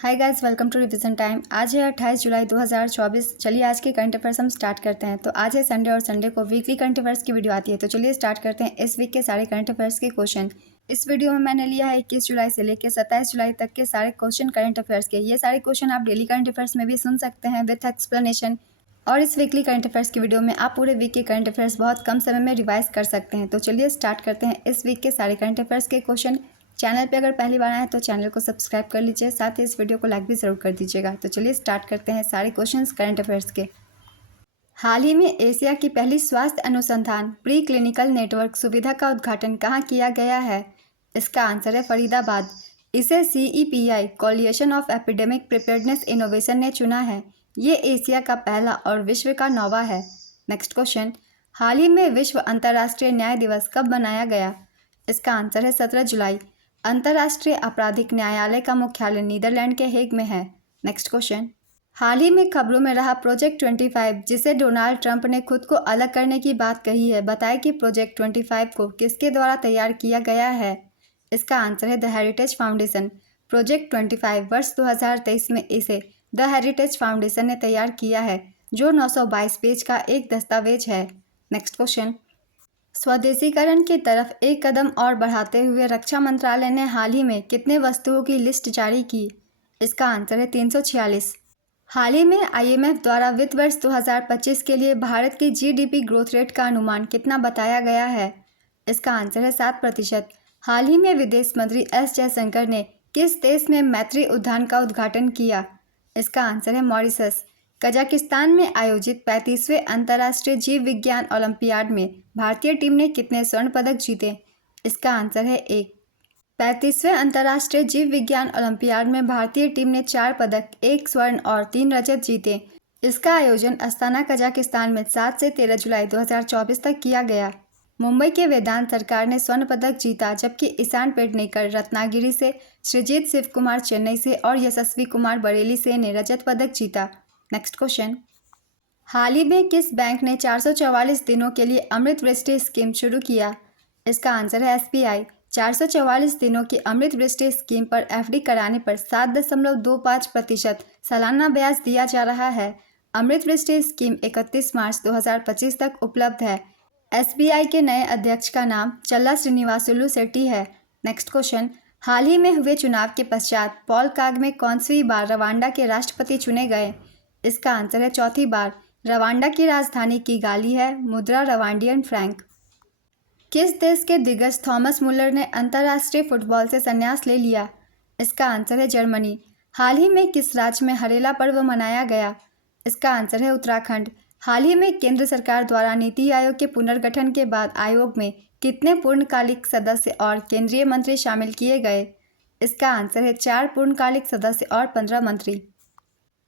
Hi guys, welcome to revision time. आज है 28 जुलाई 2024। चलिए आज के करंट अफेयर्स हम स्टार्ट करते हैं। तो आज है संडे और संडे को वीकली करंट अफेयर्स की वीडियो आती है। तो चलिए स्टार्ट करते हैं इस वीक के सारे करंट अफेयर्स के क्वेश्चन। इस वीडियो में मैंने लिया है 21 जुलाई से लेकर 27 जुलाई तक के सारे क्वेश्चन करंट अफेयर्स के। ये सारे क्वेश्चन आप डेली करंट अफेयर्स में भी सुन सकते हैं विथ एक्सप्लेनेशन। और इस वीकली करंट अफेयर्स की वीडियो में आप पूरे वीक के करंट अफेयर्स बहुत कम समय में रिवाइज कर सकते हैं। तो चलिए स्टार्ट करते हैं इस वीक के सारे करंट अफेयर्स के क्वेश्चन। चैनल पे अगर पहली बार आए तो चैनल को सब्सक्राइब कर लीजिए, साथ ही इस वीडियो को लाइक भी ज़रूर कर दीजिएगा। तो चलिए स्टार्ट करते हैं सारे क्वेश्चंस करंट अफेयर्स के। हाल ही में एशिया की पहली स्वास्थ्य अनुसंधान प्री क्लिनिकल नेटवर्क सुविधा का उद्घाटन कहाँ किया गया है? इसका आंसर है फरीदाबाद। इसे CEPI Coalition of Epidemic Preparedness Innovation ने चुना है। ये एशिया का पहला और विश्व का 9वां है। नेक्स्ट क्वेश्चन, हाल ही में विश्व अंतर्राष्ट्रीय न्याय दिवस कब मनाया गया? इसका आंसर है 17 जुलाई। अंतर्राष्ट्रीय आपराधिक न्यायालय का मुख्यालय नीदरलैंड के हेग में है। नेक्स्ट क्वेश्चन, हाल ही में खबरों में रहा प्रोजेक्ट 25 जिसे डोनाल्ड ट्रंप ने खुद को अलग करने की बात कही है। बताएं कि प्रोजेक्ट 25 को किसके द्वारा तैयार किया गया है? इसका आंसर है द हेरिटेज फाउंडेशन। प्रोजेक्ट 25 वर्ष 2023 में इसे द हेरिटेज फाउंडेशन ने तैयार किया है, जो 922 पेज का एक दस्तावेज है। नेक्स्ट क्वेश्चन, स्वदेशीकरण की तरफ एक कदम और बढ़ाते हुए रक्षा मंत्रालय ने हाल ही में कितने वस्तुओं की लिस्ट जारी की? इसका आंसर है 346। हाल ही में IMF द्वारा वित्त वर्ष 2025 के लिए भारत की GDP ग्रोथ रेट का अनुमान कितना बताया गया है? इसका आंसर है 7%। हाल ही में विदेश मंत्री S जयशंकर ने किस देश में मैत्री उद्यान का उद्घाटन किया? इसका आंसर है मॉरिशस। कजाकिस्तान में आयोजित 35वें अंतर्राष्ट्रीय जीव विज्ञान ओलंपियाड में भारतीय टीम ने कितने स्वर्ण पदक जीते? इसका आंसर है 1। 35वें अंतर्राष्ट्रीय जीव विज्ञान ओलंपियाड में भारतीय टीम ने 4 पदक, 1 स्वर्ण और 3 रजत जीते। इसका आयोजन अस्ताना कजाकिस्तान में 7 से 13 जुलाई 2024 तक किया गया। मुंबई के वेदांत सरकार ने स्वर्ण पदक जीता, जबकि ईशान पेडनेकर रत्नागिरी से, सृजित शिव कुमार चेन्नई से और यशस्वी कुमार बरेली से ने रजत पदक जीता। नेक्स्ट क्वेश्चन, हाल ही में किस बैंक ने 444 दिनों के लिए अमृत वृष्टि स्कीम शुरू किया? इसका आंसर है SBI। 444 दिनों की अमृत वृष्टि स्कीम पर FD कराने पर 7.25% सालाना ब्याज दिया जा रहा है। अमृत वृष्टि स्कीम 31 मार्च 2025 तक उपलब्ध है। SBI के नए अध्यक्ष का नाम चल्ला श्रीनिवासुलु शेट्टी है। नेक्स्ट क्वेश्चन, हाल ही में हुए चुनाव के पश्चात पॉल कागमे कौनसी बार रवांडा के राष्ट्रपति चुने गए? इसका आंसर है चौथी बार। रवांडा की राजधानी किगाली है। मुद्रा रवांडियन फ्रैंक। किस देश के दिग्गज थॉमस मुलर ने अंतर्राष्ट्रीय फुटबॉल से संन्यास ले लिया? इसका आंसर है जर्मनी। हाल ही में किस राज्य में हरेला पर्व मनाया गया? इसका आंसर है उत्तराखंड। हाल ही में केंद्र सरकार द्वारा नीति आयोग के पुनर्गठन के बाद आयोग में कितने पूर्णकालिक सदस्य और केंद्रीय मंत्री शामिल किए गए? इसका आंसर है 4 पूर्णकालिक सदस्य और 15 मंत्री।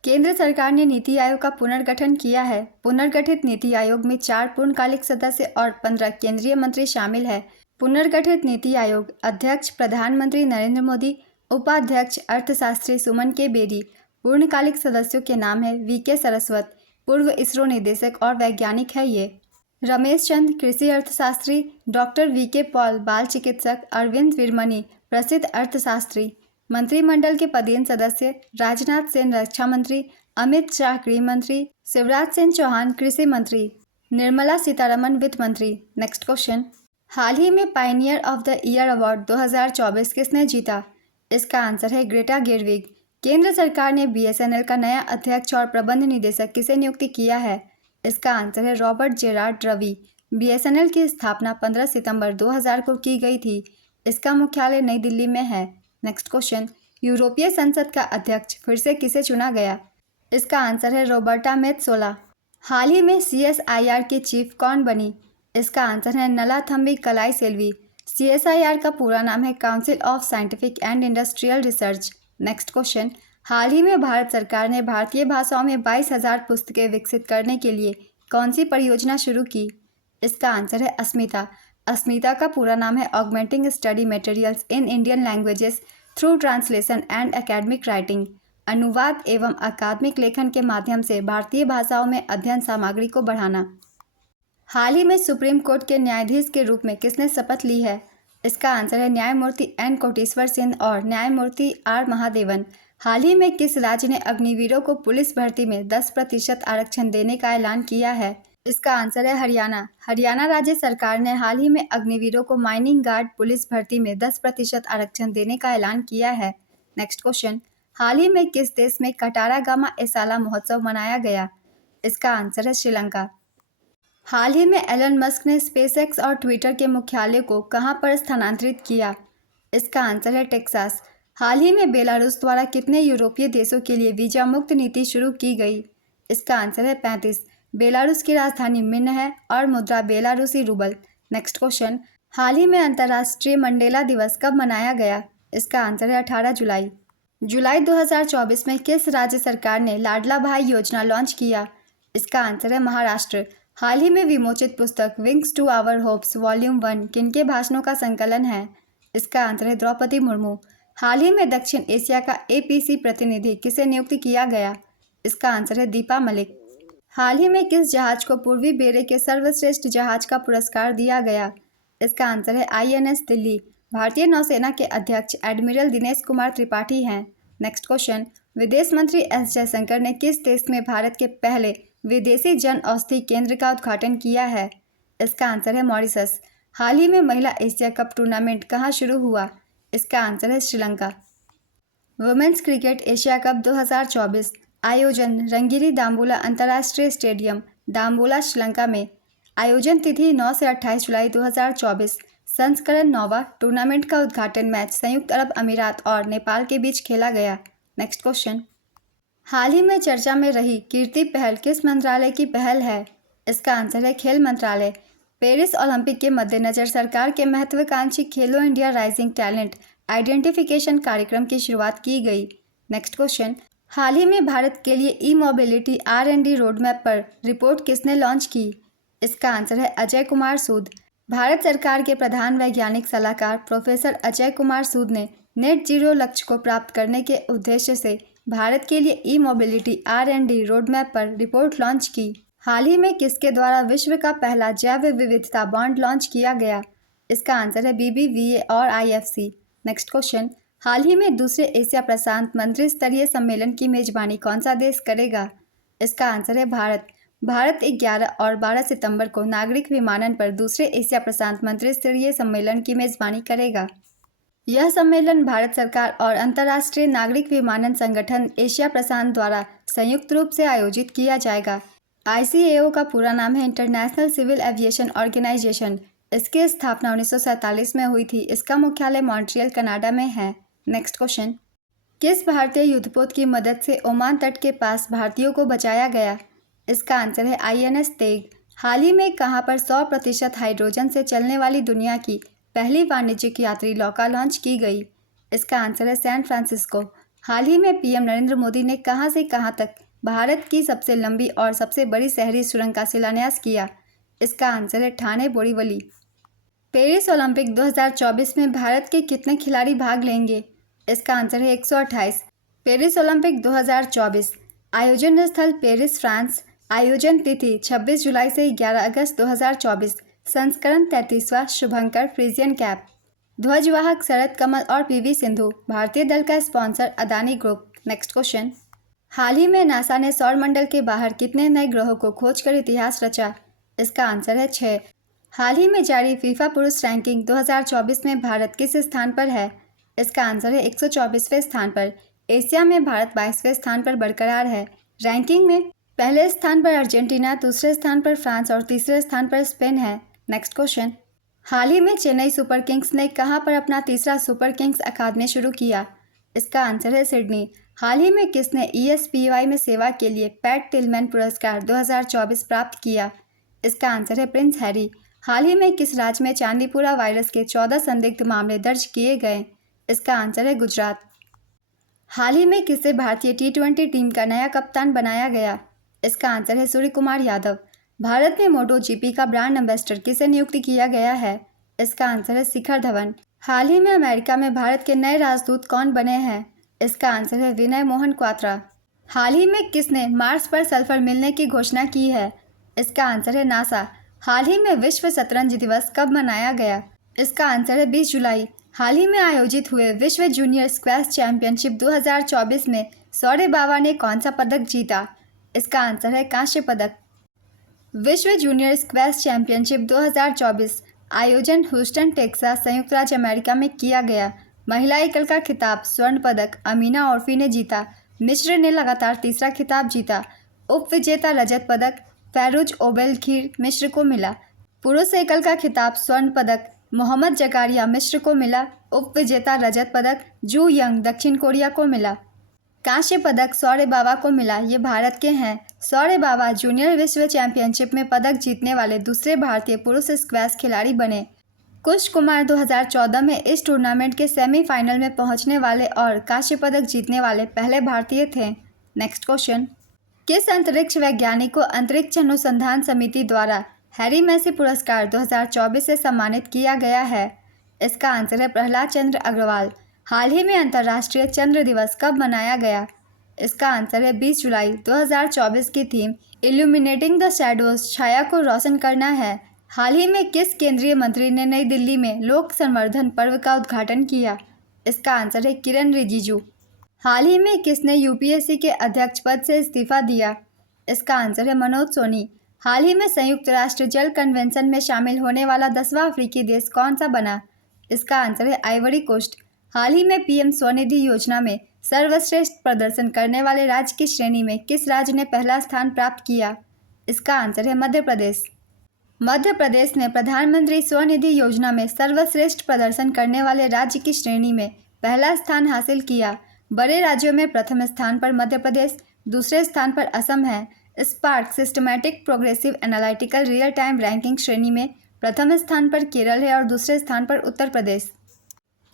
केंद्र सरकार ने नीति आयोग का पुनर्गठन किया है। पुनर्गठित नीति आयोग में 4 पूर्णकालिक सदस्य और 15 केंद्रीय मंत्री शामिल है। पुनर्गठित नीति आयोग अध्यक्ष प्रधानमंत्री नरेंद्र मोदी, उपाध्यक्ष अर्थशास्त्री सुमन के बेदी। पूर्णकालिक सदस्यों के नाम है VK सरस्वत, पूर्व इसरो निदेशक और वैज्ञानिक है ये। रमेश चंद कृषि अर्थशास्त्री, डॉक्टर VK पॉल बाल चिकित्सक, अरविंद वीरमणि प्रसिद्ध अर्थशास्त्री। मंत्रिमंडल के पदेन सदस्य राजनाथ सिंह रक्षा मंत्री, अमित शाह गृह मंत्री, शिवराज सिंह चौहान कृषि मंत्री, निर्मला सीतारमण वित्त मंत्री। नेक्स्ट क्वेश्चन, हाल ही में Pioneer of the year award 2024 किसने जीता? इसका आंसर है ग्रेटा गेरविग। केंद्र सरकार ने BSNL का नया अध्यक्ष और प्रबंध निदेशक किसे नियुक्ति किया है? इसका आंसर है रॉबर्ट जेरार्ड रवि। BSNL की स्थापना 15 सितंबर 2000 को की गई थी। इसका मुख्यालय नई दिल्ली में है। नेक्स्ट क्वेश्चन, यूरोपीय संसद का अध्यक्ष फिर से किसे चुना गया? इसका आंसर है रोबर्टा मेत्सोला। हाल ही में CSIR की चीफ कौन बनी? इसका आंसर है नला थम्बी कलाई सेल्वी। CSIR का पूरा नाम है Council of Scientific and Industrial Research. Next question, हाल ही में भारत सरकार ने भारतीय भाषाओं में 22,000 पुस्तकें विकसित करने के लिए कौन सी परियोजना शुरू की? इसका आंसर है अस्मिता। अस्मिता का पूरा नाम है augmenting study materials in Indian languages through translation and academic writing. अनुवाद एवं अकादमिक लेखन के माध्यम से भारतीय भाषाओं में अध्ययन सामग्री को बढ़ाना। हाल ही में सुप्रीम कोर्ट के न्यायाधीश के रूप में किसने शपथ ली है? इसका आंसर है न्यायमूर्ति N कोटेश्वर सिंह और न्यायमूर्ति R महादेवन। हाल ही में किस राज्य ने अग्निवीरों को पुलिस भर्ती में 10% आरक्षण देने का ऐलान किया है? इसका आंसर है हरियाणा। हरियाणा राज्य सरकार ने हाल ही में अग्निवीरों को माइनिंग गार्ड पुलिस भर्ती में 10% आरक्षण देने का ऐलान किया है। नेक्स्ट क्वेश्चन, हाल ही में किस देश में कटारा गामा एसाला महोत्सव मनाया गया? इसका आंसर है श्रीलंका। हाल ही में एलन मस्क ने स्पेसएक्स और ट्विटर के मुख्यालय को कहां पर स्थानांतरित किया? इसका आंसर है टेक्सास। हाल ही में बेलारूस द्वारा कितने यूरोपीय देशों के लिए वीजा मुक्त नीति शुरू की गई? इसका आंसर है 35। बेलारूस की राजधानी मिन है और मुद्रा बेलारूसी रूबल। नेक्स्ट क्वेश्चन, हाल ही में अंतर्राष्ट्रीय मंडेला दिवस कब मनाया गया? इसका आंसर है 18 जुलाई। जुलाई 2024 में किस राज्य सरकार ने लाडला भाई योजना लॉन्च किया? इसका आंसर है महाराष्ट्र। हाल ही में विमोचित पुस्तक wings to our hopes volume 1 किनके भाषणों का संकलन है? इसका आंसर है द्रौपदी मुर्मू। हाल ही में दक्षिण एशिया का एपीसी प्रतिनिधि किसे नियुक्त किया गया? इसका आंसर है दीपा मलिक। हाल ही में किस जहाज को पूर्वी बेड़े के सर्वश्रेष्ठ जहाज का पुरस्कार दिया गया? इसका आंसर है आईएनएस दिल्ली। भारतीय नौसेना के अध्यक्ष एडमिरल दिनेश कुमार त्रिपाठी हैं। नेक्स्ट क्वेश्चन, विदेश मंत्री एस जयशंकर ने किस देश में भारत के पहले विदेशी जन औषधि केंद्र का उद्घाटन किया है? इसका आंसर है मॉरिशस। हाल ही में महिला एशिया कप टूर्नामेंट कहां शुरू हुआ? इसका आंसर है Sri Lanka. Women's cricket Asia cup 2024 आयोजन रंगीली दाम्बुला अंतर्राष्ट्रीय स्टेडियम दाम्बुला श्रीलंका में। आयोजन तिथि 9 से 28 जुलाई 2024। संस्करण 9वां। टूर्नामेंट का उद्घाटन मैच संयुक्त अरब अमीरात और नेपाल के बीच खेला गया। नेक्स्ट क्वेश्चन, हाल ही में चर्चा में रही कीर्ति पहल किस मंत्रालय की पहल है? इसका आंसर है खेल मंत्रालय। पेरिस ओलंपिक के मद्देनज़र सरकार के महत्वाकांक्षी खेलो इंडिया राइजिंग टैलेंट आइडेंटिफिकेशन कार्यक्रम की शुरुआत की गई। नेक्स्ट क्वेश्चन, हाल ही में भारत के लिए ई मोबिलिटी R&D रोडमैप पर रिपोर्ट किसने लॉन्च की? इसका आंसर है अजय कुमार सूद। भारत सरकार के प्रधान वैज्ञानिक सलाहकार प्रोफेसर अजय कुमार सूद ने नेट जीरो लक्ष्य को प्राप्त करने के उद्देश्य से भारत के लिए ई मोबिलिटी R&D रोडमैप पर रिपोर्ट लॉन्च की। हाल ही में किसके द्वारा विश्व का पहला जैव विविधता बॉन्ड लॉन्च किया गया? इसका आंसर है BBVA और IFC। नेक्स्ट क्वेश्चन, हाल ही में दूसरे एशिया प्रशांत मंत्री स्तरीय सम्मेलन की मेजबानी कौन सा देश करेगा? इसका आंसर है भारत। भारत 11 और 12 सितंबर को नागरिक विमानन पर दूसरे एशिया प्रशांत मंत्री स्तरीय सम्मेलन की मेजबानी करेगा। यह सम्मेलन भारत सरकार और अंतर्राष्ट्रीय नागरिक विमानन संगठन एशिया प्रशांत द्वारा संयुक्त रूप से आयोजित किया जाएगा। ICAO का पूरा नाम है इंटरनेशनल सिविल एविएशन ऑर्गेनाइजेशन। इसकी स्थापना 1947 में हुई थी। इसका मुख्यालय मॉन्ट्रियल कनाडा में है। नेक्स्ट क्वेश्चन, किस भारतीय युद्धपोत की मदद से ओमान तट के पास भारतीयों को बचाया गया? इसका आंसर है INS तेग। हाल ही में कहां पर 100% हाइड्रोजन से चलने वाली दुनिया की पहली वाणिज्यिक यात्री नौका लॉन्च की गई? इसका आंसर है सैन फ्रांसिस्को। हाल ही में PM नरेंद्र मोदी ने कहां से कहां तक भारत की सबसे लंबी और सबसे बड़ी शहरी सुरंग का शिलान्यास किया? इसका आंसर है ठाणे बोरीवली। पेरिस ओलंपिक 2024 में भारत के कितने खिलाड़ी भाग लेंगे? इसका आंसर है 128। पेरिस ओलंपिक 2024 आयोजन स्थल पेरिस फ्रांस। आयोजन तिथि 26 जुलाई से 11 अगस्त 2024। संस्करण 33वां शुभंकर फ्रीजियन कैप। ध्वजवाहक शरद कमल और PV सिंधु। भारतीय दल का sponsor Adani group. Next question, हाल ही में नासा ने सौर मंडल के बाहर कितने नए ग्रहों को खोजकर इतिहास रचा? इसका आंसर है 6। हाल ही में जारी फीफा पुरुष रैंकिंग 2024 में भारत किस स्थान पर है? इसका आंसर है 124वें स्थान पर। एशिया में भारत 22वें स्थान पर बरकरार है। रैंकिंग में पहले स्थान पर अर्जेंटीना, दूसरे स्थान पर फ्रांस और तीसरे स्थान पर स्पेन है। नेक्स्ट क्वेश्चन, हाल ही में चेन्नई सुपर किंग्स ने कहां पर अपना तीसरा सुपर किंग्स अकादमी शुरू किया? इसका आंसर है सिडनी। हाल ही में किसने ESPY में सेवा के लिए पैट टिलमैन पुरस्कार 2024 प्राप्त किया? इसका आंसर है प्रिंस हैरी। हाल ही में किस राज्य में चांदीपुरा वायरस के 14 संदिग्ध मामले दर्ज किए गए? इसका आंसर है गुजरात। हाल ही में किसे भारतीय T20 टीम का नया कप्तान बनाया गया? इसका आंसर है सूर्य कुमार यादव। भारत में MotoGP का ब्रांड एम्बेसडर किसे नियुक्त किया गया है? इसका आंसर है शिखर धवन। हाल ही में अमेरिका में भारत के नए राजदूत कौन बने हैं? इसका आंसर है विनय मोहन क्वात्रा। हाल ही में किसने मार्स पर सल्फर मिलने की घोषणा की है? इसका आंसर है नासा। हाल ही में विश्व शतरंज दिवस कब मनाया गया? इसका आंसर है 20 जुलाई। हाल ही में आयोजित हुए विश्व जूनियर स्क्वैश चैंपियनशिप 2024 में सौरभ बाबा ने कौन सा पदक जीता? इसका आंसर है कांस्य पदक। विश्व जूनियर स्क्वैश चैंपियनशिप 2024 आयोजन ह्यूस्टन टेक्सास संयुक्त राज्य अमेरिका में किया गया। महिला एकल का खिताब स्वर्ण पदक अमीना औरफी ने जीता। मिश्र ने लगातार तीसरा खिताब जीता। उप विजेता रजत पदक फैरुज ओबेलखीर मिश्र को मिला। पुरुष एकल का खिताब स्वर्ण पदक मोहम्मद जकारिया मिश्र को मिला। उप विजेता रजत पदक जू यंग दक्षिण कोरिया को मिला। कांस्य पदक सौरभ बाबा को मिला। ये भारत के हैं। सौरभ बाबा जूनियर विश्व चैंपियनशिप में पदक जीतने वाले दूसरे भारतीय पुरुष स्क्वैश खिलाड़ी बने। कुश कुमार 2014 में इस टूर्नामेंट के सेमीफाइनल में पहुंचने वाले और कांस्य पदक जीतने वाले पहले भारतीय थे। नेक्स्ट क्वेश्चन, किस अंतरिक्ष वैज्ञानिक को अंतरिक्ष अनुसंधान समिति द्वारा हैरी मैसी पुरस्कार 2024 से सम्मानित किया गया है? इसका आंसर है प्रहलाद चंद्र अग्रवाल। हाल ही में अंतर्राष्ट्रीय चंद्र दिवस कब मनाया गया? इसका आंसर है 20 जुलाई। 2024 की थीम इल्यूमिनेटिंग द शैडोज छाया को रोशन करना है। हाल ही में किस केंद्रीय मंत्री ने नई दिल्ली में लोक संवर्धन पर्व का उद्घाटन किया? इसका आंसर है किरण रिजिजू। हाल ही में किसने यूपीएससी के अध्यक्ष पद से इस्तीफा दिया? इसका आंसर है मनोज सोनी। हाल ही में संयुक्त राष्ट्र जल कन्वेंशन में शामिल होने वाला 10वां अफ्रीकी देश कौन सा बना? इसका आंसर है आइवरी कोस्ट। हाल ही में पीएम स्वनिधि योजना में सर्वश्रेष्ठ प्रदर्शन करने वाले राज्य की श्रेणी में किस राज्य ने पहला स्थान प्राप्त किया? इसका आंसर है मध्य प्रदेश। मध्य प्रदेश ने प्रधानमंत्री स्वनिधि योजना में सर्वश्रेष्ठ प्रदर्शन करने वाले राज्य की श्रेणी में पहला स्थान हासिल किया। बड़े राज्यों में प्रथम स्थान पर मध्य प्रदेश, दूसरे स्थान पर असम है। Spark systematic progressive analytical real time ranking श्रेणी में प्रथम स्थान पर केरल है और दूसरे स्थान पर उत्तर प्रदेश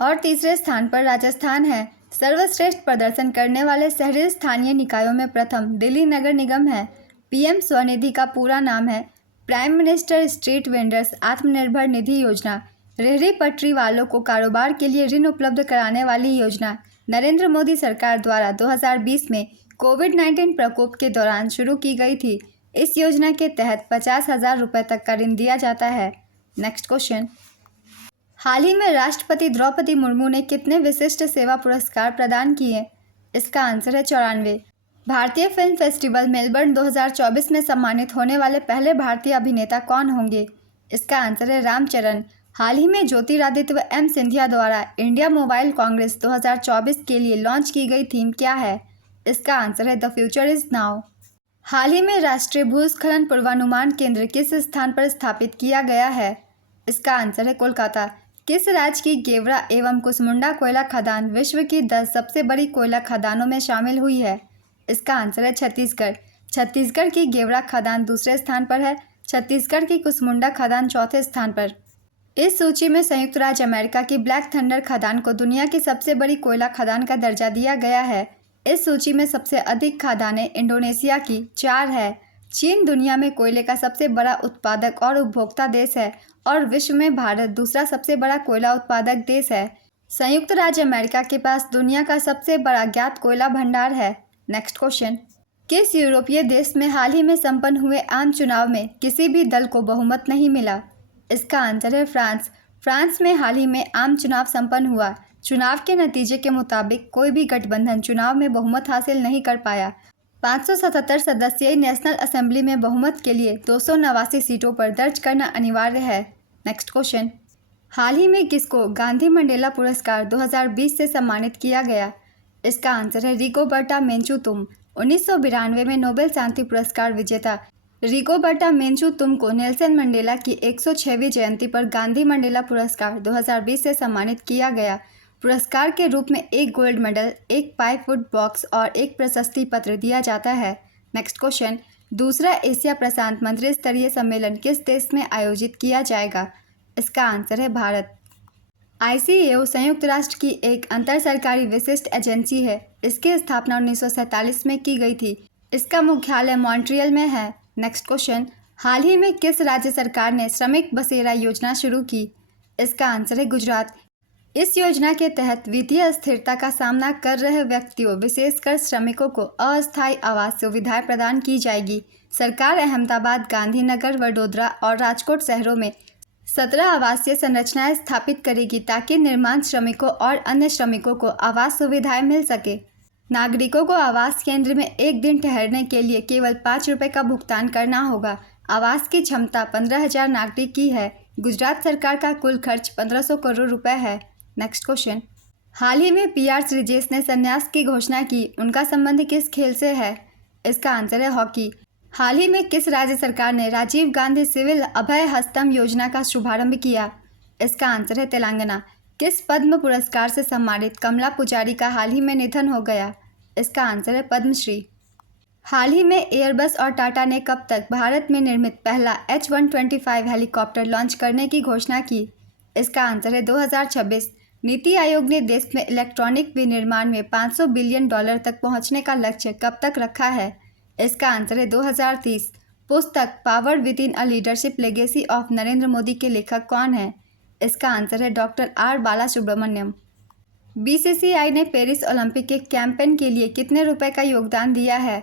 और तीसरे स्थान पर राजस्थान है। सर्वश्रेष्ठ प्रदर्शन करने वाले शहरी स्थानीय निकायों में प्रथम दिल्ली नगर निगम है। पीएम स्वनिधि का पूरा नाम है prime minister street vendors Atmanirbhar Nidhi योजना। रेहड़ी पटरी वालों को कारोबार के लिए ऋण उपलब्ध कराने वाली योजना नरेंद्र मोदी सरकार द्वारा 2020 में कोविड-19 प्रकोप के दौरान शुरू की गई थी। इस योजना के तहत 50,000 रुपये तक का ऋण दिया जाता है। नेक्स्ट क्वेश्चन, हाल ही में राष्ट्रपति द्रौपदी मुर्मू ने कितने विशिष्ट सेवा पुरस्कार प्रदान किए? इसका आंसर है 94। भारतीय फिल्म फेस्टिवल मेलबर्न 2024 में सम्मानित होने वाले पहले भारतीय अभिनेता कौन होंगे? इसका आंसर है रामचरण। हाल ही में ज्योतिरादित्य व एम सिंधिया द्वारा इंडिया मोबाइल कांग्रेस 2024 के लिए लॉन्च की गई थीम क्या है? इसका आंसर है द फ्यूचर इज नाउ। हाल ही में राष्ट्रीय भूस्खलन पूर्वानुमान केंद्र किस स्थान पर स्थापित किया गया है? इसका आंसर है कोलकाता। किस राज्य की गेवरा एवं कुसमुंडा कोयला खदान विश्व की 10 सबसे बड़ी कोयला खदानों में शामिल हुई है? इसका आंसर है छत्तीसगढ़। छत्तीसगढ़ की गेवरा खदान दूसरे स्थान पर है। छत्तीसगढ़ की कुसमुंडा खदान चौथे स्थान पर। इस सूची में संयुक्त राज्य अमेरिका की ब्लैक थंडर खदान को दुनिया की सबसे बड़ी कोयला खदान का दर्जा दिया गया है। इस सूची में सबसे अधिक खदानें इंडोनेशिया की 4 है। चीन दुनिया में कोयले का सबसे बड़ा उत्पादक और उपभोक्ता देश है और विश्व में भारत दूसरा सबसे बड़ा कोयला उत्पादक देश है। संयुक्त राज्य अमेरिका के पास दुनिया का सबसे बड़ा ज्ञात कोयला भंडार है। नेक्स्ट क्वेश्चन, किस यूरोपीय देश में हाल ही में संपन्न हुए आम चुनाव में किसी भी दल को बहुमत नहीं मिला? इसका आंसर है फ्रांस। फ्रांस में हाल ही में आम चुनाव संपन्न हुआ। चुनाव के नतीजे के मुताबिक कोई भी गठबंधन चुनाव में बहुमत हासिल नहीं कर पाया। 577 सदस्यीय नेशनल असेंबली में बहुमत के लिए 289 सीटों पर दर्ज करना अनिवार्य है। नेक्स्ट क्वेश्चन, हाल ही में किसको गांधी मंडेला पुरस्कार 2020 से सम्मानित किया गया? इसका आंसर है रिगोबर्टा मेंचुतुम। 1992 में नोबेल शांति पुरस्कार विजेता रिगोबर्टा मेंचुतुम को नेल्सन मंडेला की 106वीं जयंती पर गांधी मंडेला पुरस्कार 2020 से सम्मानित किया गया। पुरस्कार के रूप में 1 गोल्ड मेडल, 1 पाई फुट बॉक्स और 1 प्रशस्ति पत्र दिया जाता है। नेक्स्ट क्वेश्चन, दूसरा एशिया प्रशांत मंत्री स्तरीय सम्मेलन किस देश में आयोजित किया जाएगा? इसका आंसर है भारत। ICAO संयुक्त राष्ट्र की एक अंतर सरकारी विशिष्ट एजेंसी है। इसकी स्थापना 1947 में की गई थी। इसका मुख्यालय मॉन्ट्रियल में है। नेक्स्ट क्वेश्चन, हाल ही में किस राज्य सरकार ने श्रमिक बसेरा योजना शुरू की? इसका आंसर है गुजरात। इस योजना के तहत वित्तीय अस्थिरता का सामना कर रहे व्यक्तियों विशेषकर श्रमिकों को अस्थायी आवास सुविधाएं प्रदान की जाएगी। सरकार अहमदाबाद, गांधीनगर, वडोदरा और राजकोट शहरों में 17 आवासीय संरचनाएं स्थापित करेगी ताकि निर्माण श्रमिकों और अन्य श्रमिकों को आवास सुविधाएं मिल सके। नागरिकों को आवास केंद्र में एक दिन ठहरने के लिए केवल 5 रुपये का भुगतान करना होगा। आवास की क्षमता 15,000 नागरिक की है। गुजरात सरकार का कुल खर्च 1500 करोड़ रुपए है। Next question. हाल ही में पीआर श्रीजेश ने संन्यास की घोषणा की, उनका संबंध किस खेल से है? इसका आंसर है हॉकी। हाल ही में किस राज्य सरकार ने राजीव गांधी सिविल अभय हस्तम योजना का शुभारंभ किया? इसका आंसर है तेलंगाना। किस पद्म पुरस्कार से सम्मानित कमला पुजारी का हाल ही में निधन हो गया? इसका आंसर है पद्मश्री। हाल ही में एयरबस और टाटा ने कब तक भारत में निर्मित पहला H-125 हेलीकॉप्टर लॉन्च करने की घोषणा की? इसका आंसर है 2026। नीति आयोग ने देश में इलेक्ट्रॉनिक विनिर्माण में $500 बिलियन तक पहुंचने का लक्ष्य कब तक रखा है? इसका आंसर है 2030। पुस्तक power with in a leadership legacy of Narendra Modi के लेखक कौन है? इसका आंसर है डॉक्टर आर बालासुब्रमण्यम। बीसीसीआई ने पेरिस ओलंपिक के कैंपेन के लिए कितने रुपए का योगदान दिया है?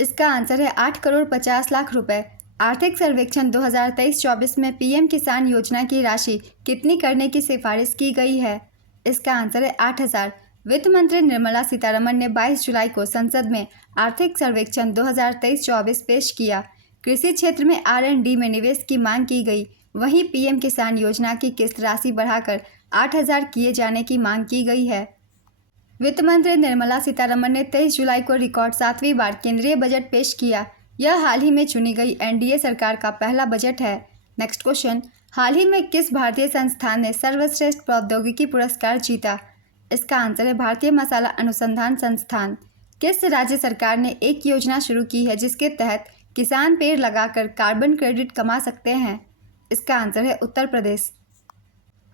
इसका आंसर है 8 करोड़ 50 लाख रुपए। आर्थिक सर्वेक्षण 2023-24 में पीएम किसान योजना की राशि कितनी करने की सिफारिश की गई है? इसका आंसर है 8,000। वित्त मंत्री निर्मला सीतारमण ने 22 जुलाई को संसद में आर्थिक सर्वेक्षण 2023-24 पेश किया। कृषि क्षेत्र में R&D में निवेश की मांग की गई। वहीं पीएम किसान योजना की किस्त राशि बढ़ाकर 8,000 किए जाने की मांग की गई है। वित्त मंत्री निर्मला सीतारमण ने 23 जुलाई को रिकॉर्ड 7वीं बार केंद्रीय बजट पेश किया। यह हाल ही में चुनी गई एनडीए सरकार का पहला बजट है। Next question. हाल ही में किस भारतीय संस्थान ने सर्वश्रेष्ठ प्रौद्योगिकी पुरस्कार जीता? इसका आंसर है भारतीय मसाला अनुसंधान संस्थान। किस राज्य सरकार ने एक योजना शुरू की है जिसके तहत किसान पेड़ लगाकर कार्बन क्रेडिट कमा सकते हैं? इसका आंसर है उत्तर प्रदेश।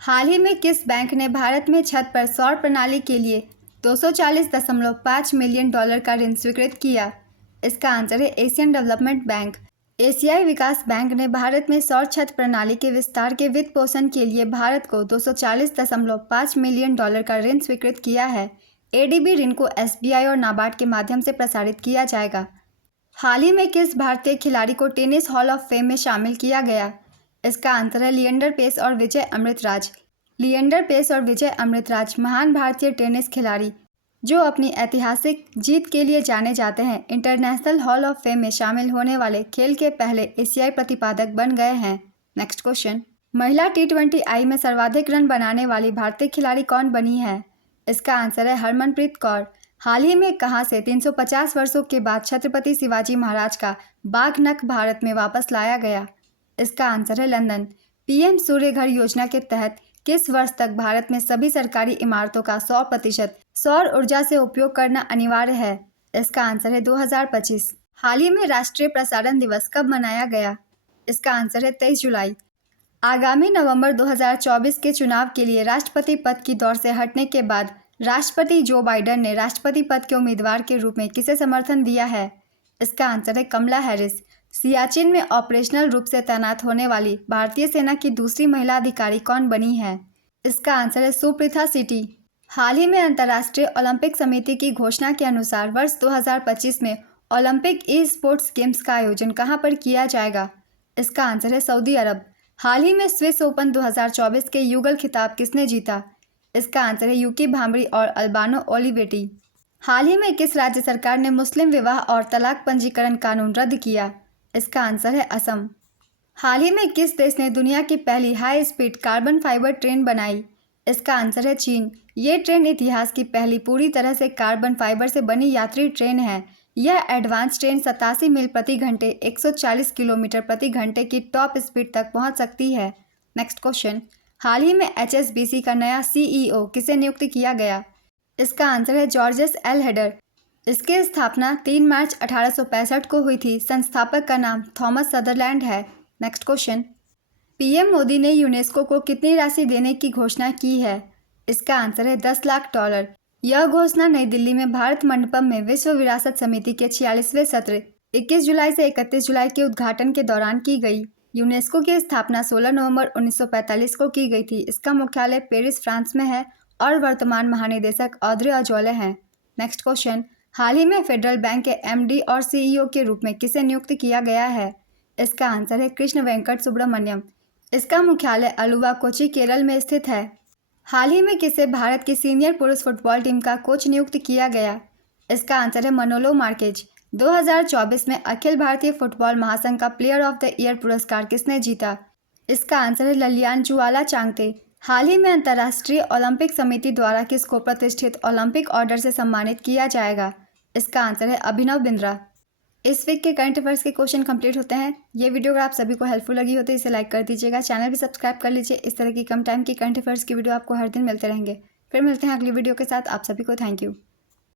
हाल ही में किस बैंक ने भारत में छत पर सौर प्रणाली के लिए $240.5 मिलियन का ऋण स्वीकृत किया? इसका आंसर है एशियन डेवलपमेंट बैंक। एशियाई विकास बैंक ने भारत में सौर छत प्रणाली के विस्तार के वित्त पोषण के लिए भारत को $240.5 मिलियन का ऋण स्वीकृत किया है। एडीबी ऋण को एसबीआई और नाबार्ड के माध्यम से प्रसारित किया जाएगा। हाल ही में किस भारतीय खिलाड़ी को टेनिस हॉल ऑफ फेम में शामिल किया गया? इसका आंसर है लिएंडर पेस और विजय अमृतराज। लिएंडर पेस और विजय अमृतराज महान भारतीय टेनिस खिलाड़ी जो अपनी ऐतिहासिक जीत के लिए जाने जाते हैं, इंटरनेशनल हॉल ऑफ फेम में शामिल होने वाले खेल के पहले एशियाई प्रतिपादक बन गए हैं। Next question. महिला T20I में सर्वाधिक रन बनाने वाली भारतीय खिलाड़ी कौन बनी है? इसका आंसर है हरमनप्रीत कौर। हाल ही में कहां से 350 वर्षों के बाद छत्रपति शिवाजी महाराज का बाघ नख भारत में वापस लाया गया? इसका आंसर है लंदन। पीएम सूर्य घर योजना के तहत किस वर्ष तक भारत में सभी सरकारी इमारतों का 100% सौर ऊर्जा से उपयोग करना अनिवार्य है? इसका आंसर है 2025। हाल ही में राष्ट्रीय प्रसारण दिवस कब मनाया गया? इसका आंसर है 23 जुलाई। आगामी नवंबर 2024 के चुनाव के लिए राष्ट्रपति पद की दौड़ से हटने के बाद राष्ट्रपति जो बाइडेन ने राष्ट्रपति पद के उम्मीदवार के रूप में किसे समर्थन दिया है? इसका आंसर है कमला हैरिस। सियाचिन में ऑपरेशनल रूप से तैनात होने वाली भारतीय सेना की दूसरी महिला अधिकारी कौन बनी है? इसका आंसर है सुप्रीता सिटी। हाल ही में अंतर्राष्ट्रीय ओलंपिक समिति की घोषणा के अनुसार वर्ष 2025 में ओलंपिक ई स्पोर्ट्स गेम्स का आयोजन कहां पर किया जाएगा? इसका आंसर है सऊदी अरब। हाल ही में स्विस ओपन 2024 के युगल खिताब किसने जीता? इसका आंसर है यूकी भांबरी और अल्बानो ओलिवेटी। हाल ही में किस राज्य सरकार ने मुस्लिम विवाह और तलाक पंजीकरण कानून रद्द किया? इसका आंसर है असम। हाल ही में किस देश ने दुनिया की पहली high speed carbon fibre train बनाई? इसका आंसर है चीन। ये ट्रेन इतिहास की पहली पूरी तरह से कार्बन फाइबर से बनी यात्री ट्रेन है। यह एडवांस ट्रेन 87 मील प्रति घंटे 140 किलोमीटर प्रति घंटे की टॉप स्पीड तक पहुंच सकती है। Next question. हाल ही में HSBC का नया CEO किसे नियुक्त किया गया? इसका आंसर है जॉर्जेस एल हेडर। इसकी स्थापना 3 मार्च 1865 को हुई थी। संस्थापक का नाम थॉमस सदरलैंड है। Next question. पीएम मोदी ने यूनेस्को को कितनी राशि देने की घोषणा की है? इसका आंसर है $10 लाख। यह घोषणा नई दिल्ली में भारत मंडपम में विश्व विरासत समिति के 46वें सत्र 21 जुलाई से 31 जुलाई के उद्घाटन के दौरान की गई। यूनेस्को की स्थापना 16 नवंबर 1945 को की गई थी। इसका मुख्यालय पेरिस, फ्रांस में है और वर्तमान महानिदेशक ऑड्रे अजौले हैं। Next question. हाल ही में फेडरल बैंक के MD और CEO के रूप में किसे नियुक्त किया गया है? इसका आंसर है कृष्ण वेंकट सुब्रमण्यम। इसका मुख्यालय अलुवा कोची केरल में स्थित है। हाल ही में किसे भारत की सीनियर पुरुष फुटबॉल टीम का कोच नियुक्त किया गया? इसका आंसर है मनोलो मार्केज। 2024 में अखिल भारतीय फुटबॉल महासंघ का प्लेयर ऑफ द ईयर पुरस्कार किसने जीता? इसका आंसर है ललियान जुआला चांगते। हाल ही में अंतर्राष्ट्रीय ओलंपिक समिति द्वारा किसको प्रतिष्ठित ओलंपिक ऑर्डर से सम्मानित किया जाएगा? इसका आंसर है अभिनव बिंद्रा। इस वीक के करंट अफेयर्स के क्वेश्चन कंप्लीट होते हैं। ये वीडियो अगर आप सभी को हेल्पफुल लगी हो तो इसे लाइक कर दीजिएगा, चैनल भी सब्सक्राइब कर लीजिए। इस तरह की कम टाइम की करंट अफेयर्स की वीडियो आपको हर दिन मिलते रहेंगे। फिर मिलते हैं अगली वीडियो के साथ। आप सभी को थैंक यू।